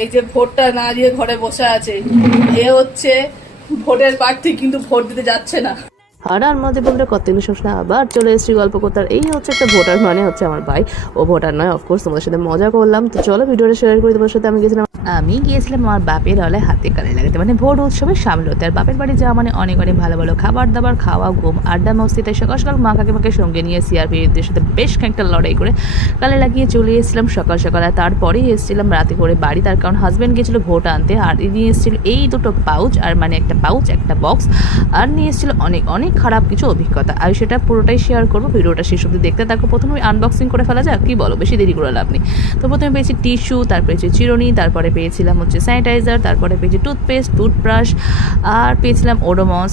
এই যে ভোটটা না দিয়ে ঘরে বসে আছে, এ হচ্ছে ভোটের প্রার্থী কিন্তু ভোট দিতে যাচ্ছে না। আর মাঝে বলতে কতগুলো সবসময় আবার চলে এসেছি গল্প করতে। আর এই হচ্ছে একটা ভোটার, মানে হচ্ছে আমার ভাই। ও ভোটার নয়, অফকোর্স তোমাদের সাথে মজা করলাম। তো চলো ভিডিওটা শেয়ার করি তোমার সাথে। আমি গিয়েছিলাম আমার বাপের হলে হাতে কালি লাগাতে, মানে ভোট উৎসবে সামিল হতে। আর বাপের বাড়ি যাওয়া মানে অনেক অনেক ভালো ভালো খাবার দাবার খাওয়া, ঘুম, আড্ডা, মস্তি। তাই সকাল সকাল মা কাকিমাকে সঙ্গে নিয়ে সিআরপিএফদের সাথে বেশ খানিকটা লড়াই করে কালে লাগিয়ে চলে এসেছিলাম সকাল সকাল। আর তারপরেই এসেছিলাম রাতে করে বাড়ি, তার কারণ হাজব্যান্ড গিয়েছিল ভোট আনতে। আর নিয়ে এসেছিল এই দুটো পাউচ, আর মানে একটা পাউচ একটা বক্স, আর নিয়ে এসেছিল অনেক অনেক খারাপ কিছু অভিজ্ঞতা। আর সেটা পুরোটাই শেয়ার করবো, ভিডিওটা শেষ অবধি দেখতে থাকো। প্রথমে আনবক্সিং করে ফেলা যাক, কি বলো, বেশি দেরি করে লাভ নেই। তো প্রথমে পেয়েছি টিস্যু, তারপরে পেয়েছি চিরুনি, তারপরে পেয়েছিলাম হচ্ছে স্যানিটাইজার, তারপরে পেয়েছি টুথপেস্ট, টুথব্রাশ, আর পেয়েছিলাম ওডোমস।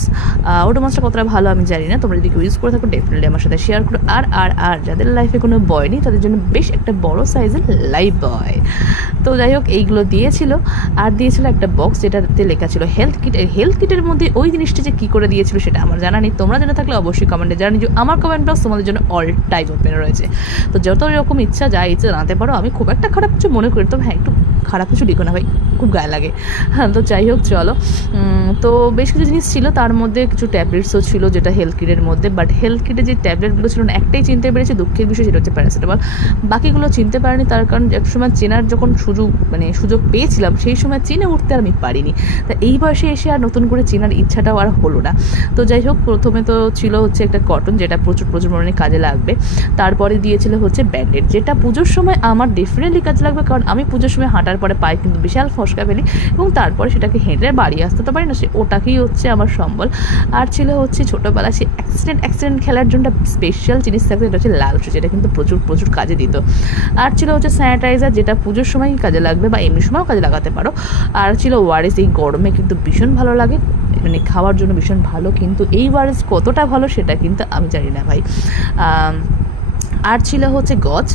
ওডোমসটা কতটা ভালো আমি জানি না, তোমরা যদি কেউ ইউজ করে থাকো ডেফিনেটলি আমার সাথে শেয়ার করো। আর আর আর যাদের লাইফে কোনো বয় নেই তাদের জন্য বেশ একটা বড় সাইজের লাইফ বয়। তো যাই হোক, এইগুলো দিয়েছিল। আর দিয়েছিল একটা বক্স যেটাতে লেখা ছিল হেলথ কিট। হেলথ কিটের মধ্যে ওই জিনিসটা যে কী করে দিয়েছিল সেটা আমার জানা নেই, তোমরা জানা থাকলে অবশ্যই কমেন্টে জানিও। আমার কমেন্ট বক্স তোমাদের জন্য অল টাইম ওপেন রয়েছে। তো যত রকম ইচ্ছা যা ইচ্ছা জানাতে পারো। আমি খুব একটা খারাপ কিছু মনে করি, তবে হ্যাঁ একটু খারাপ কিছু লিখো না ভাই, খুব গায়ে লাগে। হ্যাঁ, তো যাই হোক চলো। তো বেশ কিছু জিনিস ছিল, তার মধ্যে কিছু ট্যাবলেটসও ছিল যেটা হেলথ কিটের মধ্যে। বাট হেলথ কিটে যে ট্যাবলেটগুলো ছিল না, একটাই চিনতে পেরেছি, দুঃখের বিষয়, সেটা হচ্ছে প্যারাসিটামল। বাকিগুলো চিনতে পারিনি, তার কারণ একসময় চেনার যখন সুযোগ পেয়েছিলাম সেই সময় চিনে উঠতে আর আমি পারিনি। তা এই বয়সে এসে আর নতুন করে চেনার ইচ্ছাটাও আর হলো না। তো যাই হোক, প্রথমে তো ছিল হচ্ছে একটা কটন, যেটা প্রচুর পরিমাণে কাজে লাগবে। তারপরে দিয়েছিল হচ্ছে ব্যান্ডেড, যেটা পুজোর সময় আমার ডেফিনেটলি কাজে লাগবে, কারণ আমি পুজোর সময় হাঁটার পরে পায়ে কিন্তু বিশাল ফসকা ফেলি, এবং তারপরে সেটাকে হেঁটে বাড়ি আসতে তো পারি না, ওটাকেই হচ্ছে আমার সম্বল। আর ছিল হচ্ছে ছোটোবেলা সে অ্যাক্সিডেন্ট খেলার জন্য স্পেশাল জিনিস থাকবে, এটা হচ্ছে লাল সুচ, যেটা কিন্তু প্রচুর কাজে দিত। আর ছিল হচ্ছে স্যানিটাইজার, যেটা পুজোর সময় কাজে লাগবে বা এমনি সময়ও কাজে লাগাতে পারো। আর ছিল ওয়ারেস, এই গরমে কিন্তু ভীষণ ভালো লাগে, মানে খাওয়ার জন্য ভীষণ ভালো, কিন্তু এই ওয়ারেস কতটা ভালো সেটা কিন্তু আমি জানি না ভাই। আর ছিল হচ্ছে গজ,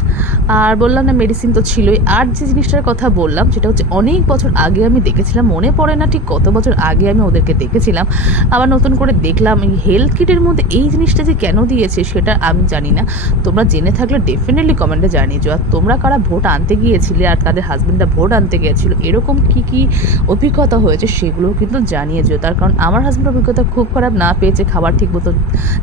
আর বললাম না মেডিসিন তো ছিলই। আর যে জিনিসটার কথা বললাম সেটা হচ্ছে অনেক বছর আগে আমি দেখেছিলাম, মনে পড়ে না ঠিক কত বছর আগে আমি ওদেরকে দেখেছিলাম, আবার নতুন করে দেখলাম। এই হেলথ কিটের মধ্যে এই জিনিসটা যে কেন দিয়েছে সেটা আমি জানি না, তোমরা জেনে থাকলে ডেফিনেটলি কমেন্টে জানিয়ে। আর তোমরা কারা ভোট আনতে গিয়েছিলে আর তাদের হাজব্যান্ডরা ভোট আনতে গিয়েছিল, এরকম কি অভিজ্ঞতা হয়েছে সেগুলোও কিন্তু জানিয়ে যেও। তার কারণ আমার হাজব্যান্ডের অভিজ্ঞতা খুব খারাপ, না পেয়েছে খাবার ঠিক মতো,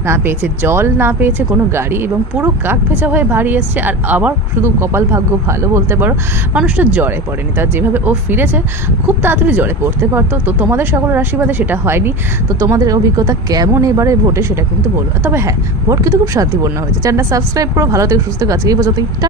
না পেয়েছে জল, না পেয়েছে কোনো গাড়ি, এবং পুরো কাক ভেজা হয়ে বাড়ি এসছে। আর আবার শুধু কপাল ভাগ্য ভালো বলতে পারো, মানুষটা জ্বরে পড়েনি। তার যেভাবে ও ফিরেছে খুব তাড়াতাড়ি জ্বরে পড়তে পারতো। তো তোমাদের সকলের আশীর্বাদে সেটা হয়নি। তো তোমাদের অভিজ্ঞতা কেমন এবারে ভোটে সেটা কিন্তু বলো। তবে হ্যাঁ, ভোট কিন্তু খুব শান্তিপূর্ণ হয়েছে। চ্যানেলটা সাবস্ক্রাইব করো, ভালো থেকে সুস্থ, আজকেই পর্যন্ত।